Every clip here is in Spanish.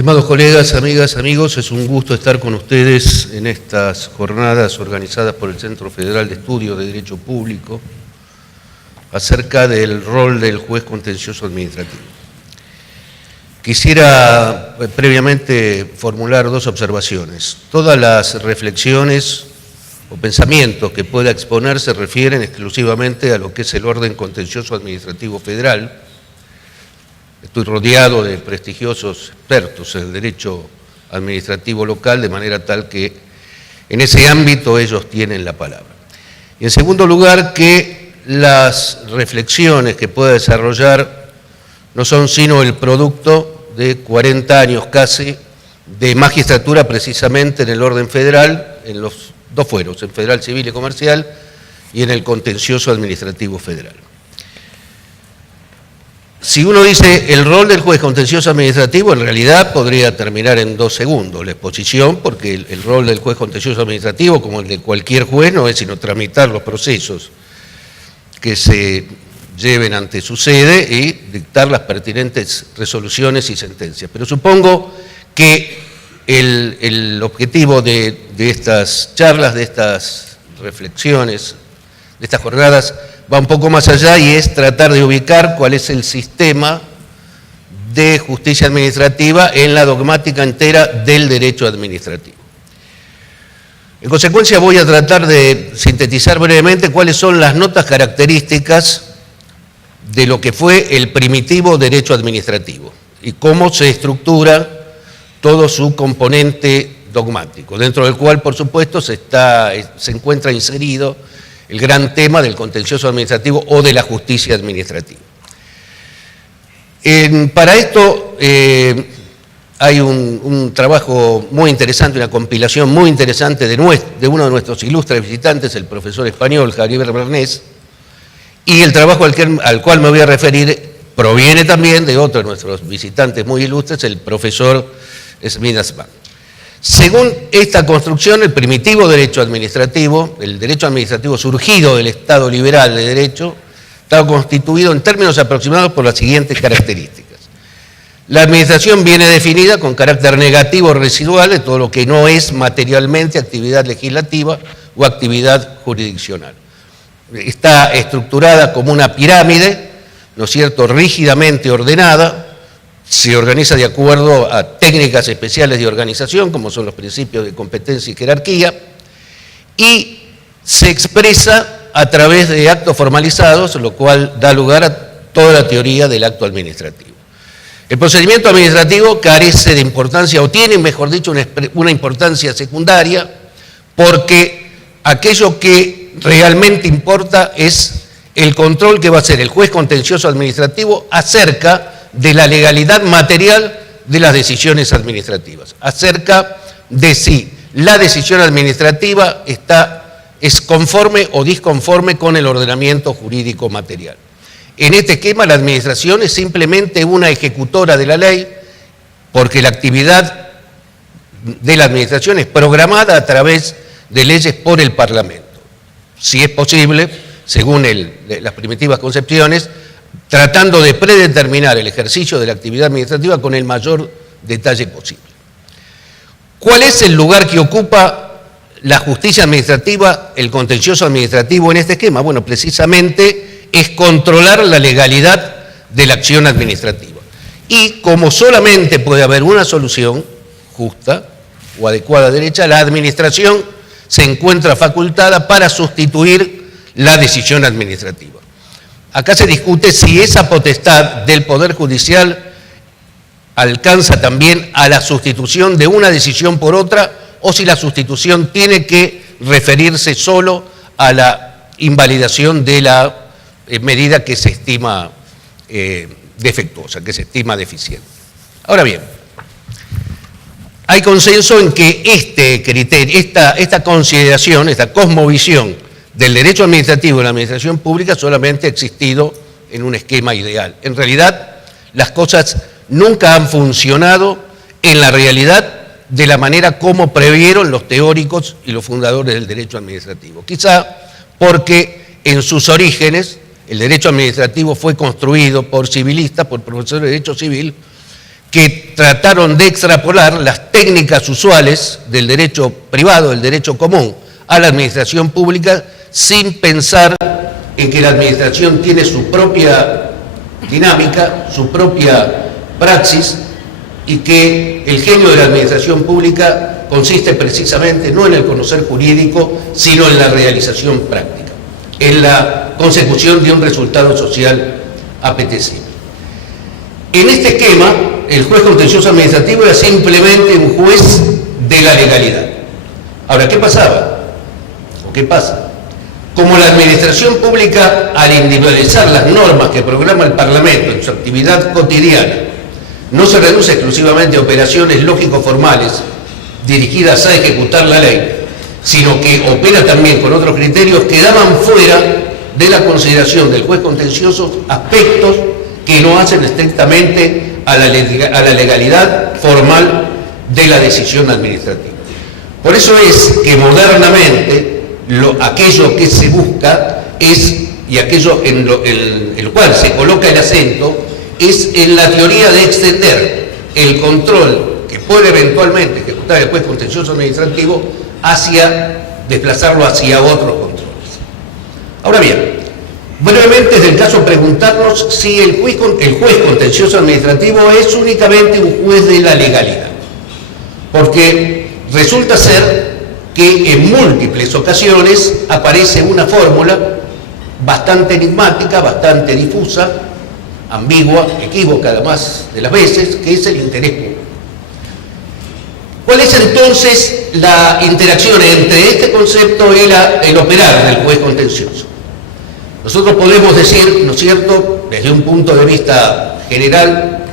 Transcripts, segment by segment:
Estimados colegas, amigas, amigos, es un gusto estar con ustedes en estas jornadas organizadas por el Centro Federal de Estudios de Derecho Público acerca del rol del juez contencioso administrativo. Quisiera previamente formular dos observaciones. Todas las reflexiones o pensamientos que pueda exponer se refieren exclusivamente a lo que es el orden contencioso administrativo federal. Estoy rodeado de prestigiosos expertos en el derecho administrativo local, de manera tal que en ese ámbito ellos tienen la palabra. Y en segundo lugar, que las reflexiones que pueda desarrollar no son sino el producto de 40 años casi de magistratura precisamente en el orden federal, en los dos fueros, en Federal Civil y Comercial y en el Contencioso Administrativo Federal. Si uno dice el rol del juez contencioso administrativo, en realidad podría terminar en 2 segundos la exposición, porque el rol del juez contencioso administrativo, como el de cualquier juez, no es sino tramitar los procesos que se lleven ante su sede y dictar las pertinentes resoluciones y sentencias. Pero supongo que el objetivo de estas charlas, de estas reflexiones, de estas jornadas, va un poco más allá y es tratar de ubicar cuál es el sistema de justicia administrativa en la dogmática entera del derecho administrativo. En consecuencia, voy a tratar de sintetizar brevemente cuáles son las notas características de lo que fue el primitivo derecho administrativo y cómo se estructura todo su componente dogmático, dentro del cual, por supuesto, se encuentra inserido el gran tema del contencioso administrativo o de la justicia administrativa. Para esto hay un trabajo muy interesante, una compilación muy interesante de uno de nuestros ilustres visitantes, el profesor español Javier Bernés, y el trabajo al cual me voy a referir proviene también de otro de nuestros visitantes muy ilustres, el profesor Smith Asman. Según esta construcción, el primitivo derecho administrativo, el derecho administrativo surgido del Estado liberal de derecho, está constituido en términos aproximados por las siguientes características. La administración viene definida con carácter negativo residual de todo lo que no es materialmente actividad legislativa o actividad jurisdiccional. Está estructurada como una pirámide, ¿no es cierto?, rígidamente ordenada. Se organiza de acuerdo a técnicas especiales de organización, como son los principios de competencia y jerarquía, y se expresa a través de actos formalizados, lo cual da lugar a toda la teoría del acto administrativo. El procedimiento administrativo carece de importancia, o tiene, mejor dicho, una importancia secundaria, porque aquello que realmente importa es el control que va a hacer el juez contencioso administrativo acerca de la legalidad material de las decisiones administrativas, acerca de si la decisión administrativa es conforme o disconforme con el ordenamiento jurídico material. En este esquema, la administración es simplemente una ejecutora de la ley, porque la actividad de la administración es programada a través de leyes por el Parlamento. Si es posible, según las primitivas concepciones, tratando de predeterminar el ejercicio de la actividad administrativa con el mayor detalle posible. ¿Cuál es el lugar que ocupa la justicia administrativa, el contencioso administrativo en este esquema? Bueno, precisamente es controlar la legalidad de la acción administrativa. Y como solamente puede haber una solución justa o adecuada derecha, la administración se encuentra facultada para sustituir la decisión administrativa. Acá se discute si esa potestad del Poder Judicial alcanza también a la sustitución de una decisión por otra, o si la sustitución tiene que referirse solo a la invalidación de la medida que se estima defectuosa, que se estima deficiente. Ahora bien, hay consenso en que este criterio, esta consideración, esta cosmovisión del derecho administrativo y la administración pública solamente ha existido en un esquema ideal. En realidad, las cosas nunca han funcionado en la realidad de la manera como previeron los teóricos y los fundadores del derecho administrativo. Quizá porque en sus orígenes el derecho administrativo fue construido por civilistas, por profesores de derecho civil, que trataron de extrapolar las técnicas usuales del derecho privado, del derecho común, a la administración pública, sin pensar en que la administración tiene su propia dinámica, su propia praxis, y que el genio de la administración pública consiste precisamente no en el conocer jurídico, sino en la realización práctica, en la consecución de un resultado social apetecible. En este esquema, el juez contencioso administrativo era simplemente un juez de la legalidad. Ahora, ¿qué pasaba? ¿O qué pasa? Como la administración pública, al individualizar las normas que programa el Parlamento en su actividad cotidiana, no se reduce exclusivamente a operaciones lógico-formales dirigidas a ejecutar la ley, sino que opera también con otros criterios que daban fuera de la consideración del juez contencioso aspectos que no hacen estrictamente a la legalidad formal de la decisión administrativa. Por eso es que modernamente aquello que se busca es, y aquello en el cual se coloca el acento, es en la teoría de extender el control que puede eventualmente ejecutar el juez contencioso administrativo desplazarlo hacia otros controles. Ahora bien, brevemente es del caso preguntarnos si el juez contencioso administrativo es únicamente un juez de la legalidad, porque resulta ser que en múltiples ocasiones aparece una fórmula bastante enigmática, bastante difusa, ambigua, equívoca además de las veces, que es el interés público. ¿Cuál es entonces la interacción entre este concepto y el operar del juez contencioso? Nosotros podemos decir, ¿no es cierto?, desde un punto de vista general,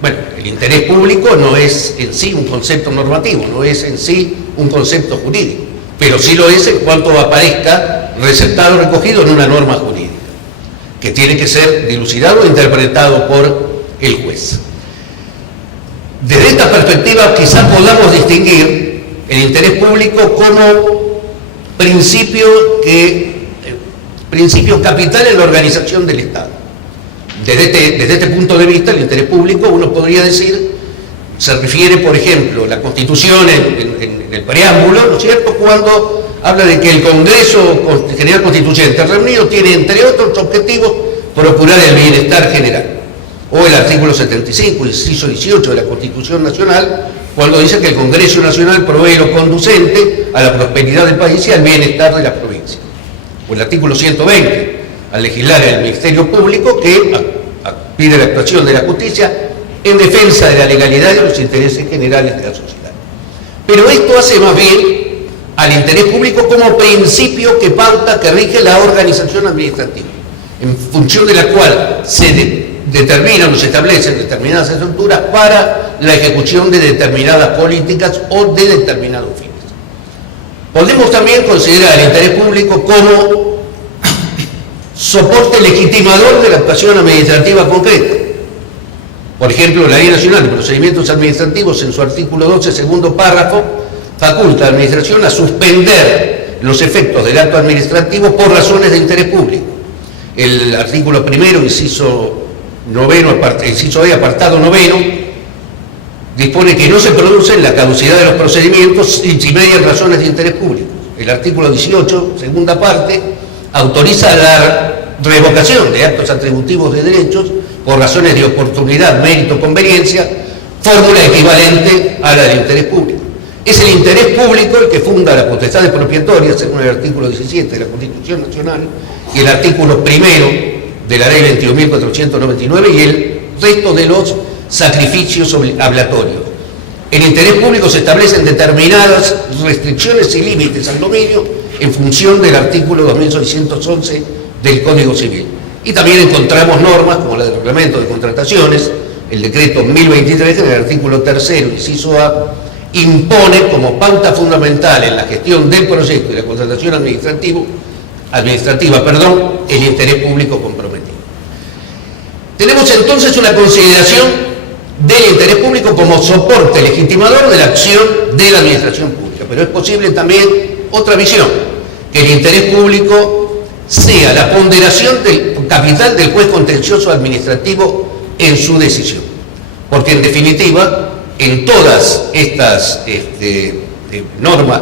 bueno, el interés público no es en sí un concepto normativo, no es en sí un concepto jurídico, pero sí lo es en cuanto aparezca receptado, recogido en una norma jurídica, que tiene que ser dilucidado e interpretado por el juez. Desde esta perspectiva quizás podamos distinguir el interés público como principio capital en la organización del Estado. Desde este punto de vista, el interés público, uno podría decir, se refiere, por ejemplo, la Constitución en el preámbulo, ¿no es cierto?, cuando habla de que el Congreso General Constituyente reunido tiene, entre otros objetivos, procurar el bienestar general. O el artículo 75, inciso 18 de la Constitución Nacional, cuando dice que el Congreso Nacional provee lo conducente a la prosperidad del país y al bienestar de la provincia. O el artículo 120, al legislar el Ministerio Público, que pide la actuación de la justicia en defensa de la legalidad y de los intereses generales de la sociedad. Pero esto hace más bien al interés público como principio que pauta, que rige la organización administrativa, en función de la cual se determinan o se establecen determinadas estructuras para la ejecución de determinadas políticas o de determinados fines. Podemos también considerar el interés público como soporte legitimador de la actuación administrativa concreta. Por ejemplo, la Ley Nacional de Procedimientos Administrativos, en su artículo 12, segundo párrafo, faculta a la Administración a suspender los efectos del acto administrativo por razones de interés público. El artículo primero, inciso E, apartado noveno, dispone que no se producen la caducidad de los procedimientos si medias razones de interés público. El artículo 18, segunda parte, autoriza la revocación de actos atributivos de derechos por razones de oportunidad, mérito, conveniencia, fórmula equivalente a la del interés público. Es el interés público el que funda la potestad expropiatoria, según el artículo 17 de la Constitución Nacional, y el artículo primero de la Ley 21.499 y el resto de los sacrificios ablatorios. El interés público se establecen determinadas restricciones y límites al dominio en función del artículo 2611 del Código Civil. Y también encontramos normas como la del Reglamento de Contrataciones, el decreto 1023, en el artículo 3, inciso A, impone como pauta fundamental en la gestión del proyecto y la contratación administrativa, el interés público comprometido. Tenemos entonces una consideración del interés público como soporte legitimador de la acción de la administración pública, pero es posible también otra visión, que el interés público sea la ponderación del capital del juez contencioso administrativo en su decisión. porque en definitiva, en todas estas normas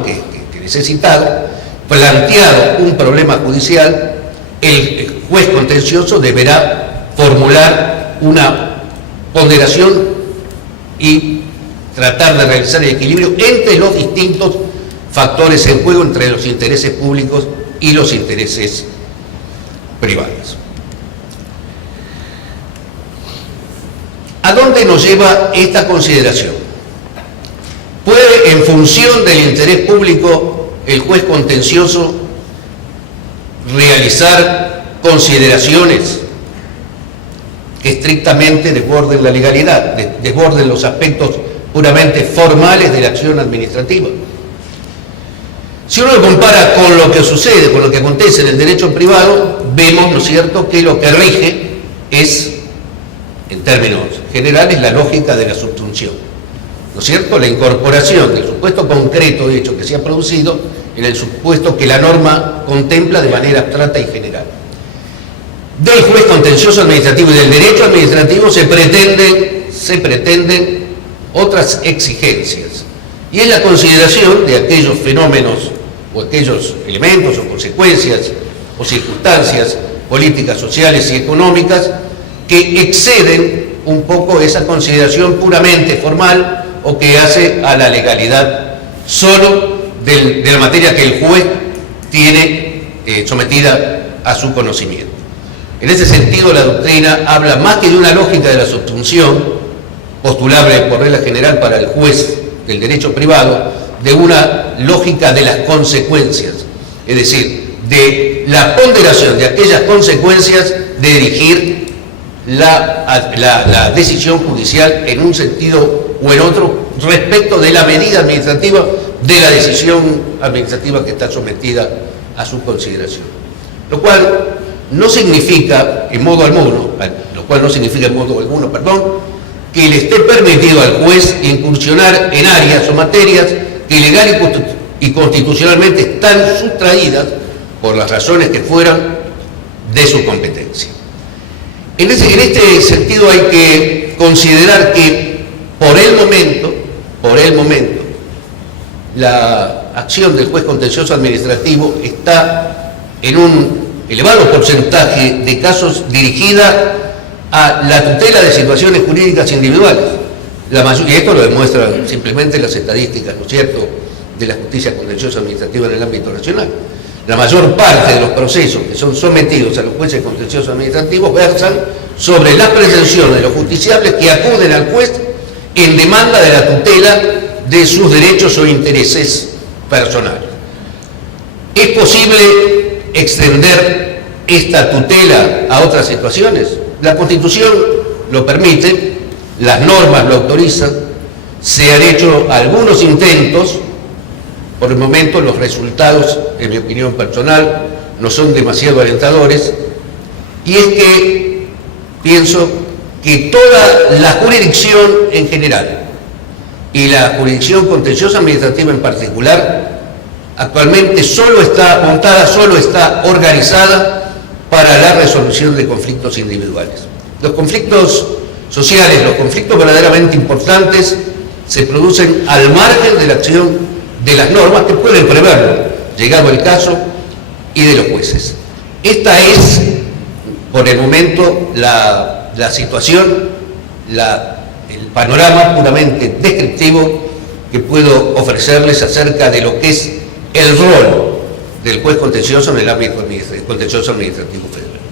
que les he citado, planteado un problema judicial, el juez contencioso deberá formular una ponderación y tratar de realizar el equilibrio entre los distintos factores en juego, entre los intereses públicos y los intereses privados. ¿A dónde nos lleva esta consideración? ¿Puede, en función del interés público, el juez contencioso realizar consideraciones que estrictamente desborden la legalidad, desborden los aspectos puramente formales de la acción administrativa? Si uno lo compara con lo que sucede, con lo que acontece en el derecho privado, vemos, ¿no es cierto?, que lo que rige es, en términos generales, la lógica de la subsunción, ¿no es cierto?, la incorporación del supuesto concreto de hecho que se ha producido en el supuesto que la norma contempla de manera abstracta y general. Del juez contencioso administrativo y del derecho administrativo se pretenden otras exigencias, y es la consideración de aquellos fenómenos o aquellos elementos o consecuencias o circunstancias políticas, sociales y económicas que exceden un poco esa consideración puramente formal o que hace a la legalidad solo de la materia que el juez tiene sometida a su conocimiento. En ese sentido, la doctrina habla más que de una lógica de la subsunción, postulable por regla general para el juez del derecho privado, de una lógica de las consecuencias, es decir, de la ponderación de aquellas consecuencias de dirigir la decisión judicial en un sentido o en otro respecto de la medida administrativa, de la decisión administrativa que está sometida a su consideración. Lo cual no significa en modo alguno, que le esté permitido al juez incursionar en áreas o materias que legal y constitucionalmente están sustraídas, por las razones que fueran, de su competencia. En este sentido hay que considerar que por el momento, la acción del juez contencioso administrativo está en un elevado porcentaje de casos dirigida a la tutela de situaciones jurídicas individuales. Y esto lo demuestran simplemente las estadísticas, ¿no es cierto?, de la justicia contenciosa administrativa en el ámbito nacional. La mayor parte de los procesos que son sometidos a los jueces contenciosos administrativos versan sobre las pretensiones de los justiciables que acuden al juez en demanda de la tutela de sus derechos o intereses personales. ¿Es posible extender esta tutela a otras situaciones? La Constitución lo permite, las normas lo autorizan, se han hecho algunos intentos. Por el momento los resultados, en mi opinión personal, no son demasiado alentadores, y es que pienso que toda la jurisdicción en general y la jurisdicción contenciosa administrativa en particular actualmente solo está montada, solo está organizada para la resolución de conflictos individuales. Los conflictos sociales, los conflictos verdaderamente importantes, se producen al margen de la acción de las normas que pueden preverlo, llegado el caso, y de los jueces. Esta es, por el momento, la situación, el panorama puramente descriptivo que puedo ofrecerles acerca de lo que es el rol del juez contencioso en el ámbito contencioso administrativo federal.